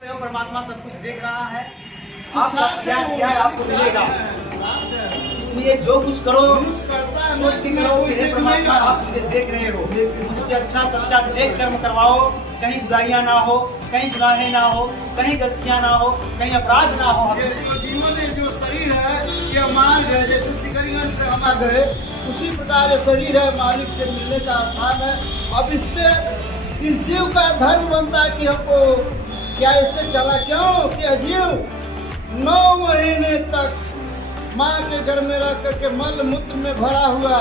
परमात्मा सब कुछ देख रहा है। आप सब क्या किया आपको मिलेगा। इसलिए जो कुछ करो सोच के करो। हे परमात्मा आप मुझे देख रहे हो, मुझसे अच्छा सच्चा नेक कर्म करवाओ। कहीं बुराइयां ना हो, कहीं गुनाहें ना हो, कहीं गलतियां ना हो, कहीं अपराध ना हो। ये जो जीवन है, जो शरीर है, ये मार्ग है। जैसे सिकरीगंज से हम आ गए, उसी प्रकार ये शरीर है, मालिक से मिलने का स्थान है। अब इस पे इस जीव का धर्म बनता है कि हमको क्या इससे चला क्यों कि अजीव 9 महीने तक माँ के घर में रह करके मल मूत्र में भरा हुआ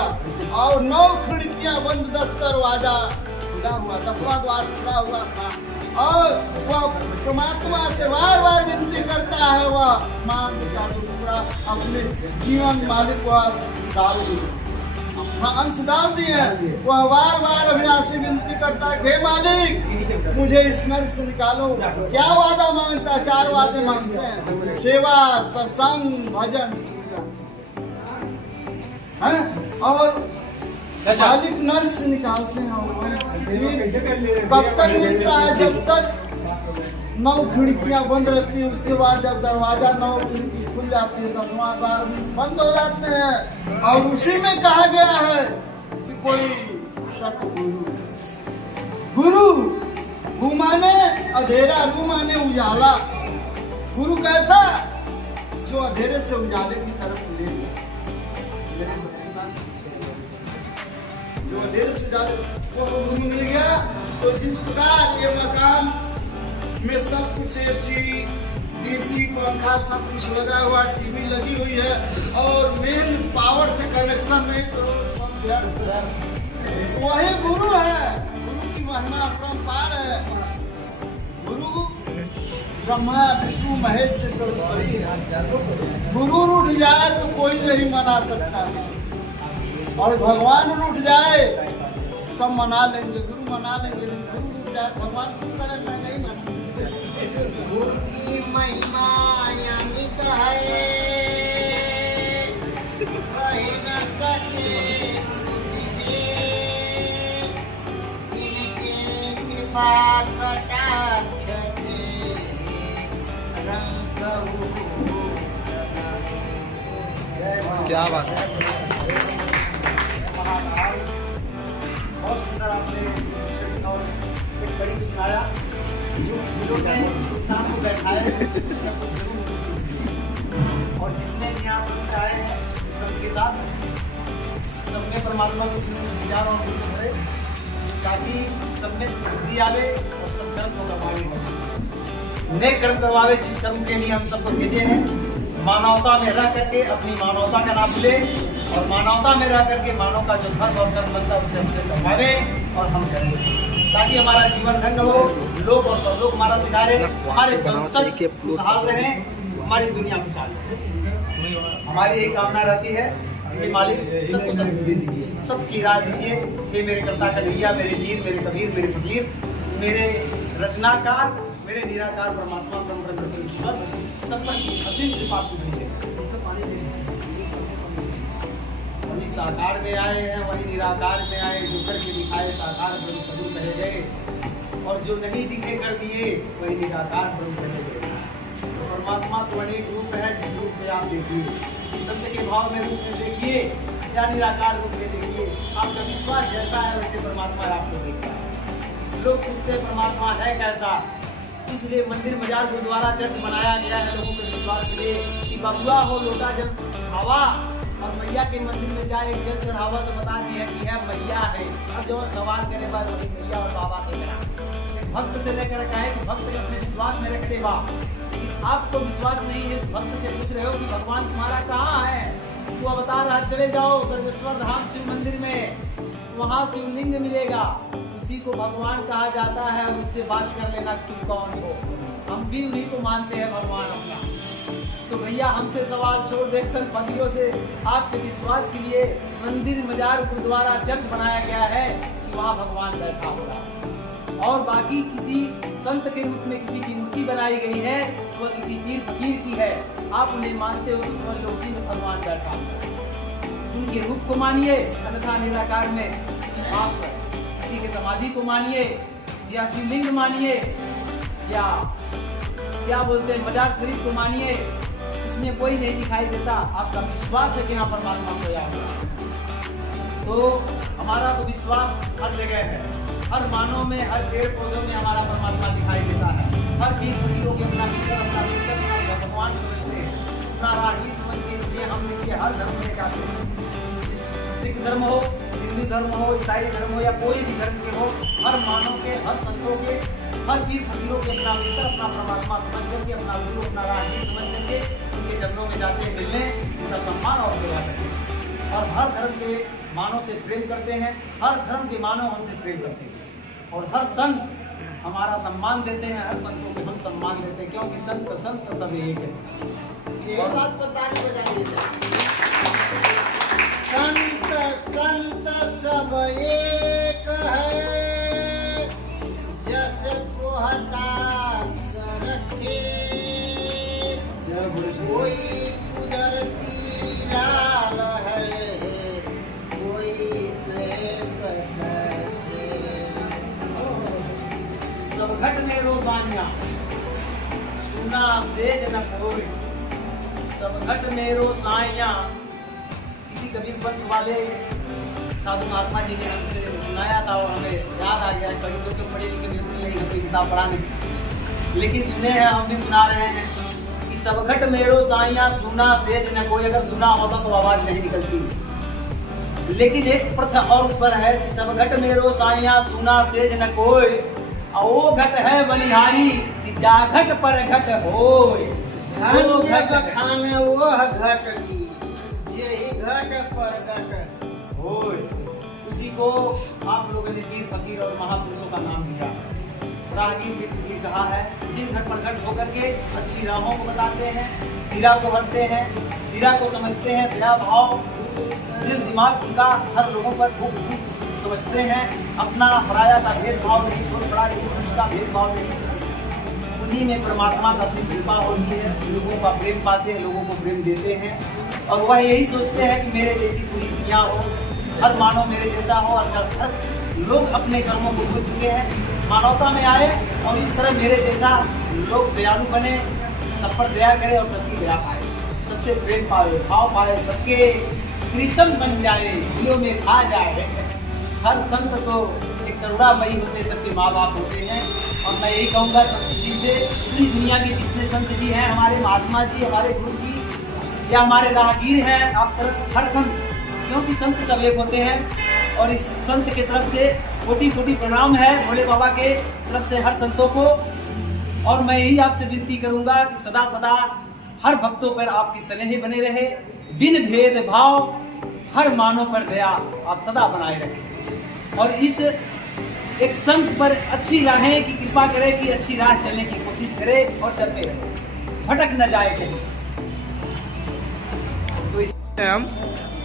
और 9 खिड़कियां बंद, 10 दरवाजा खुला हुआ, 10वां द्वार खुला हुआ था। और वह परमात्मा से बार बार विनती करता है, वह माँ का पूरा अपने जीवन मालिक को डाल दिए, अपना अंश डाल दिए। वह बार बार अभिलाषी विनती करता है, हे मालिक मुझे इस नर्क से निकालो। क्या वादा मांगता है? 4 वादे मांगते हैं, सेवा, सत्संग, भजन, है? और मालिक नर्क से निकालते हैं। कब तक मिलता है? जब तक 9 खिड़कियां बंद रहती है। उसके बाद जब दरवाजा 9 खिड़की खुल जाती है, 10वां द्वार बंद हो जाते हैं। और उसी में कहा गया है कि कोई सतगुरु, गुरु गु माने अंधेरा, रू माने उजाला। गुरु कैसा? जो अंधेरे से उजाले की तरफ ले जो अंधेरे से उजाले, वो गुरु मिल गया। तो जिस प्रकार ये मकान में सब कुछ एसी, डीसी, पंखा सब कुछ लगा हुआ, टीवी लगी हुई है और मेन पावर से कनेक्शन नहीं, तो सब व्यर्थ है। वही गुरु है। गुरु की महिमा अपरंपार है। गुरु ब्रह्मा विष्णु महेश से सर्वोपरि है। गुरु रूठ जाए तो कोई नहीं मना सकता, और भगवान रूठ जाए सब मना लेंगे, गुरु मना लेंगे। गुरु रूठ जाए भगवान क्यों करे? मैं नहीं मानूंगा। गुरु की महिमा अमित है, कहीं न सके जिनके कृपा कटाक्ष से रंग क्या बात है। बहुत सुंदर आपने और एक बड़ी सुनाया। जो ने इंसान को बैठाया और जितने भी यहाँ संत आए हैं सबके साथ, सब में परमात्मा को विचार और भरे, ताकि सब में स्थिति आवे और सब कर्म को करवावे, नेक कर्म करवावे। जिस कर्म के लिए हम सबको भेजे हैं, मानवता में रह करके अपनी मानवता का नाम ले और मानवता में रह करके मानव का जो धर्म और कर्म बनता है उससे हमसे करवावे और हम करें, ताकि हमारा जीवन धन्य हो, लोग और परलोक हमारा सिधारे, हमारे वंशज खुशहाल रहे, हमारी दुनिया खुशहाल रहे। हमारी एक कामना रहती है, हे मालिक सबको सद्बुद्धि दीजिए, सबकी राह दीजिए। हे मेरे कर्ता कन्हैया, मेरे वीर, मेरे कबीर, मेरे फकीर, मेरे रचनाकार, मेरे निराकार परमात्मा ब्रह्म सब पर असीम कृपा कीजिए। वही साकार में आए हैं, वही निराकार में आए, जो करके दिखाए साकार ब्रह्म स्वरूप रह गए, और जो नहीं दिखे कर दिए वही निराकार ब्रह्म रह गए। तो परमात्मा तो अनेक रूप है, जिस रूप में आप देखिए, किसी संत के भाव में रूप में देखिए या निराकार रूप में देखिए, आपका विश्वास जैसा है वैसे परमात्मा आपको देखता है। लोग पूछते परमात्मा है कैसा, इसलिए मंदिर, मजार, गुरुद्वारा, चर्च बनाया गया है लोगों के विश्वास के लिए कि बबुआ हो लोटा जब हवा और मैया के मंदिर में जाए जल चढ़ावा तो बता दिया कि है मैया है। अब जो सवाल करे बाद वही मैया और बाबा से करा, भक्त से लेकर कहे कि भक्त अपने विश्वास में रख देगा, लेकिन आपको विश्वास नहीं है। इस भक्त से पूछ रहे हो कि भगवान तुम्हारा कहाँ है, वो बता रहा चले जाओ सर्वेश्वर धाम शिव मंदिर में, वहाँ शिवलिंग मिलेगा, उसी को भगवान कहा जाता है, उससे बात कर लेना तुम कौन हो। हम भी उन्हीं को मानते हैं भगवान अपना। तो भैया हमसे सवाल छोड़ दे, संपत्तियों से आपके विश्वास के लिए मंदिर, मजार, गुरुद्वारा, चर्च बनाया गया है कि वहाँ भगवान बैठा हो रहा, और बाकी किसी संत के रूप में किसी की मूर्ति बनाई गई है, वह किसी पीर फकीर की है, आप उन्हें मानते हो तो समझ लो उसी में भगवान बैठा हो। उनके रूप को मानिए, अन्यथा निराकार में आप किसी के समाधि को मानिए या शिवलिंग मानिए या क्या बोलते हैं, मजार शरीफ को मानिए, इसमें कोई नहीं दिखाई देता। आपका विश्वास है कि यहाँ परमात्मा सोया हुआ है। तो हमारा तो विश्वास हर जगह है, हर मानव में, हर पेड़ पौधों में हमारा परमात्मा दिखाई देता है। हर पीर फकीरों के अपना मित्र, अपना भगवान समझते हैं, अपना राही समझ के, इसलिए हम इनके हर धर्म में जाते हैं। सिख धर्म हो, हिंदू धर्म हो, ईसाई धर्म हो या कोई भी धर्म के हो, हर मानव के, हर संतों के, हर पीर फकीरों के अपना मित्र, अपना परमात्मा समझ करके, अपना गुरु, अपना राही समझ करके उनके चरणों में जाते हैं मिलने, उनका सम्मान और सेवा करते हैं। और हर धर्म के मानव से प्रेम करते हैं, हर धर्म के मानव हमसे प्रेम करते हैं, और हर संत हमारा सम्मान देते हैं, हर संतों को हम सम्मान देते हैं, क्योंकि संत सब एक है। ये बात बताने बजाइए, संत सब एक है, जैसे कोहता रखे कोई कुदरती लाल है, कोई श्वेत है। सब घट में रोजानिया सुना सेज न कोई, सब घट में रोजानिया। किसी कबीर पंथ वाले साधु महात्मा जी ने हमसे सुनाया था और हमें याद आ गया। कई लोग तो पढ़े लिखे बिल्कुल नहीं, कोई किताब पढ़ा नहीं, लेकिन सुने हैं, हम भी सुना रहे हैं कि सब घट में रोजानिया सुना सेज न कोई। अगर सुना होता तो आवाज नहीं निकलती, लेकिन एक प्रथा और उस पर है कि सब घट में रोजानिया सुना सेज न कोई, वो घट है बलिहारी कि जा घट पर घट होय। धन्य बखाने वो घट की, यही घट पर घट होय। उसी को आप लोगों ने पीर फकीर और महापुरुषों का नाम दिया। राहगीर भी कहा है, जिन घट पर घट होकर के अच्छी राहों को बताते हैं, हीरा को भरते हैं, हीरा को समझते हैं, दया भाव, दिल दिमाग उनका हर लोगों पर खूब समझते हैं, अपना पराया का भेदभाव नहीं, छोट बड़ा का भेदभाव नहीं, उन्हीं में परमात्मा का सिर्फ कृपा होती है। लोगों का प्रेम पाते हैं, लोगों को प्रेम देते हैं, और वह यही सोचते हैं कि मेरे जैसी पूरी दुनिया हो, हर मानव मेरे जैसा हो। हर लोग अपने कर्मों को भूल चुके हैं, मानवता में आए और इस तरह मेरे जैसा लोग दयालु बने, सब पर दया करे और सबकी दया पाए, सबसे प्रेम पाए, भाव पाए, सबके प्रीतम बन जाए, दिलों में छा जाए। हर संत तो एक करुणामयी होते, सबके माँ बाप होते हैं। और मैं यही कहूँगा संत जी से, पूरी दुनिया के जितने संत जी हैं, हमारे महात्मा जी, हमारे गुरु जी या हमारे राहगीर हैं, आप तरफ हर संत, क्योंकि संत सब एक होते हैं। और इस संत के तरफ से कोटि कोटि प्रणाम है, भोले बाबा के तरफ से हर संतों को। और मैं यही आपसे विनती करूँगा कि सदा सदा हर भक्तों पर आपकी स्नेह बने रहे, बिन भेद भाव हर मानव पर दया आप सदा बनाए रखें। और इस एक संत पर अच्छी राहें की कृपा करे कि अच्छी राह चलने की कोशिश करे और चलते रहे, भटक न जाए कहीं।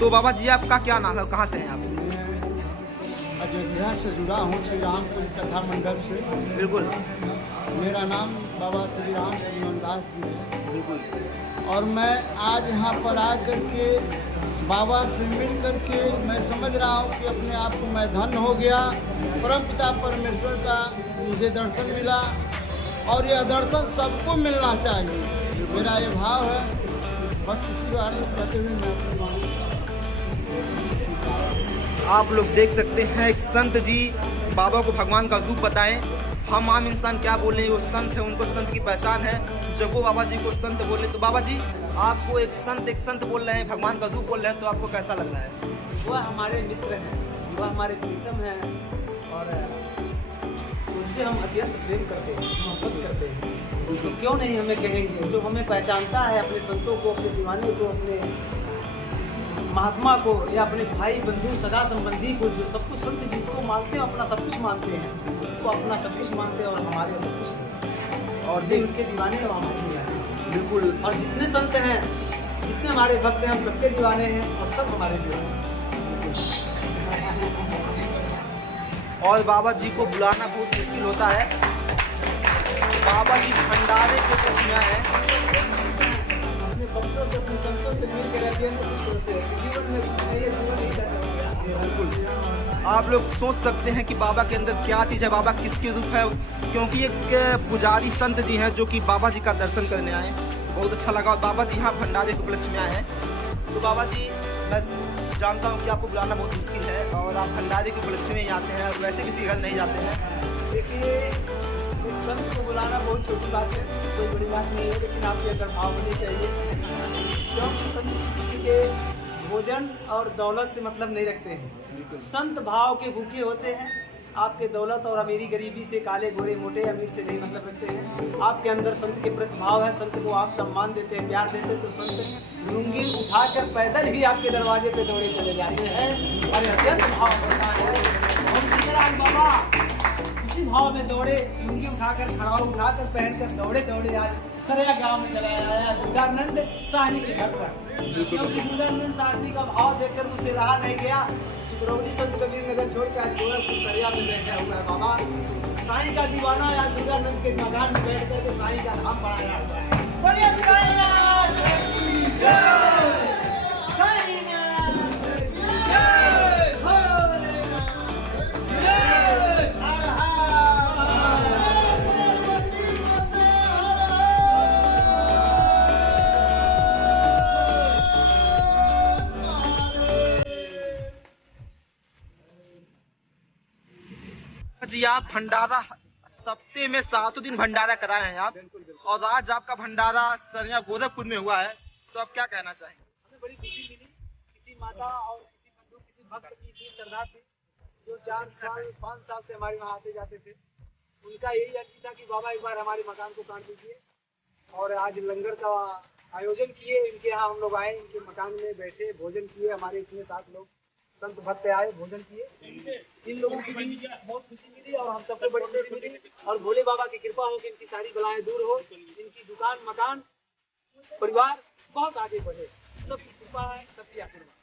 तो बाबा जी आपका क्या नाम है, कहाँ से हैं आप? अयोध्या से जुड़ा हूँ, श्री रामपुर कथा मंडल से। बिल्कुल। मेरा नाम बाबा श्री राम श्रीमान दास जी है। बिल्कुल। और मैं आज यहाँ पर आकर के बाबा से मिल करके मैं समझ रहा हूँ कि अपने आप को मैं धन्य हो गया। परमपिता परमेश्वर का मुझे दर्शन मिला, और यह दर्शन सबको मिलना चाहिए, मेरा ये भाव है। बस इसी बारे में कहते हुए मैं अपनी वाणी आप लोग देख सकते हैं, एक संत जी बाबा को भगवान का रूप बताएं। हम आम इंसान क्या बोल रहे हैं, वो संत है, उनको संत की पहचान है। जब वो बाबा जी को संत बोले, तो बाबा जी आपको एक संत बोल रहे हैं, भगवान का रूप बोल रहे हैं, तो आपको कैसा लग रहा है? वह हमारे मित्र हैं, वह हमारे प्रीतम हैं, और उनसे हम अत्यंत प्रेम करते हैं, मोहब्बत करते हैं। तो क्यों नहीं हमें कहेंगे, जो हमें पहचानता है, अपने संतों को, अपने दीवाने को, अपने महात्मा को या अपने भाई बंधु सगा संबंधी को, जो सब कुछ संत जिसको मानते हैं, अपना सब कुछ मानते हैं, तो अपना सब कुछ मानते हैं और हमारे सब कुछ, और देश के दीवाने और हमारे दीवाने। बिल्कुल। और जितने संत हैं, जितने हमारे भक्त हैं, हम सबके दीवाने हैं और सब हमारे दीवाने हैं। और बाबा जी को बुलाना बहुत मुश्किल होता है। बाबा जी भंडारे से कुछ हैं, भक्तों से अपने संतों से मिल के रहते हैं तो खुश होते हैं कि जीवन में कुछ नहीं है, जीवन ही खत्म हो गया। बिल्कुल आप लोग सोच सकते हैं कि बाबा के अंदर क्या चीज़ है, बाबा किसके रूप है, क्योंकि एक पुजारी संत जी हैं जो कि बाबा जी का दर्शन करने आए। बहुत अच्छा लगा। और बाबा जी यहाँ भंडारे के उपलक्ष्य में आए हैं। तो बाबा जी मैं जानता हूँ कि आपको बुलाना बहुत मुश्किल है और आप भंडारे के उपलक्ष्य में ही आते हैं, वैसे किसी घर नहीं जाते हैं। देखिए एक संत को बुलाना बहुत छोटी बात है, कोई बड़ी बात नहीं है, लेकिन आपके अंदर भाव होनी चाहिए। क्योंकि संत किसी के भोजन और दौलत से मतलब नहीं रखते हैं। संत भाव के भूखे होते हैं। आपके दौलत और अमीरी गरीबी से, काले गोरे मोटे अमीर से नहीं मतलब रखते हैं। आपके अंदर संत के प्रति भाव है, संत को आप सम्मान देते हैं, प्यार देते हैं, तो संत लुंगी उठाकर पैदल ही आपके दरवाजे पे दौड़े चले जाते हैं और अत्यंत भाव होता है। और सीताराम बाबा उसी भाव में दौड़े, लुंगी उठाकर, खड़ाऊ उठाकर, पहनकर दौड़े दौड़े आज सरया गांव में चला आया दुर्गानंद साहनी के घर पर। क्योंकि दुर्गानंद साहनी का भाव देखकर मुझसे रहा नहीं गया। सुब्रमण्य संत कबीर नगर छोड़ के आज गोरखपुर सरया में बैठा हुआ है बाबा। साईं का दीवाना आज दुर्गानंद के मकान में बैठ करके साईं का नाम बढ़ाया हुआ है। बोलिए साईनाथ की जय, साईनाथ की जय, भोलेनाथ की जय, हर हर जी आप भंडारा सप्ते में 7 दिन भंडारा कराए हैं आप, और आज आपका भंडारा सरया गोरखपुर में हुआ है, तो आप क्या कहना चाहेंगे? हमें बड़ी खुशी मिली। किसी माता और किसी बंधु, किसी भक्त की इतनी श्रद्धा थी जो 4 साल 5 साल से हमारे वहाँ आते जाते थे। उनका यही अर्जी था कि बाबा एक बार हमारे मकान को काट दीजिए, और आज लंगर का आयोजन किए। इनके यहाँ हम लोग आए, इनके मकान में बैठे, भोजन किए। हमारे इतने 7 लोग संत भक्त आए, भोजन किए। इन लोगों की भी बहुत खुशी मिली और हम सबको बड़ी खुशी मिली। और भोले बाबा की कृपा हो कि इनकी सारी बलाएं दूर हो, इनकी दुकान, मकान, परिवार बहुत आगे बढ़े। सबकी कृपा है, सबकी आशीर्वाद।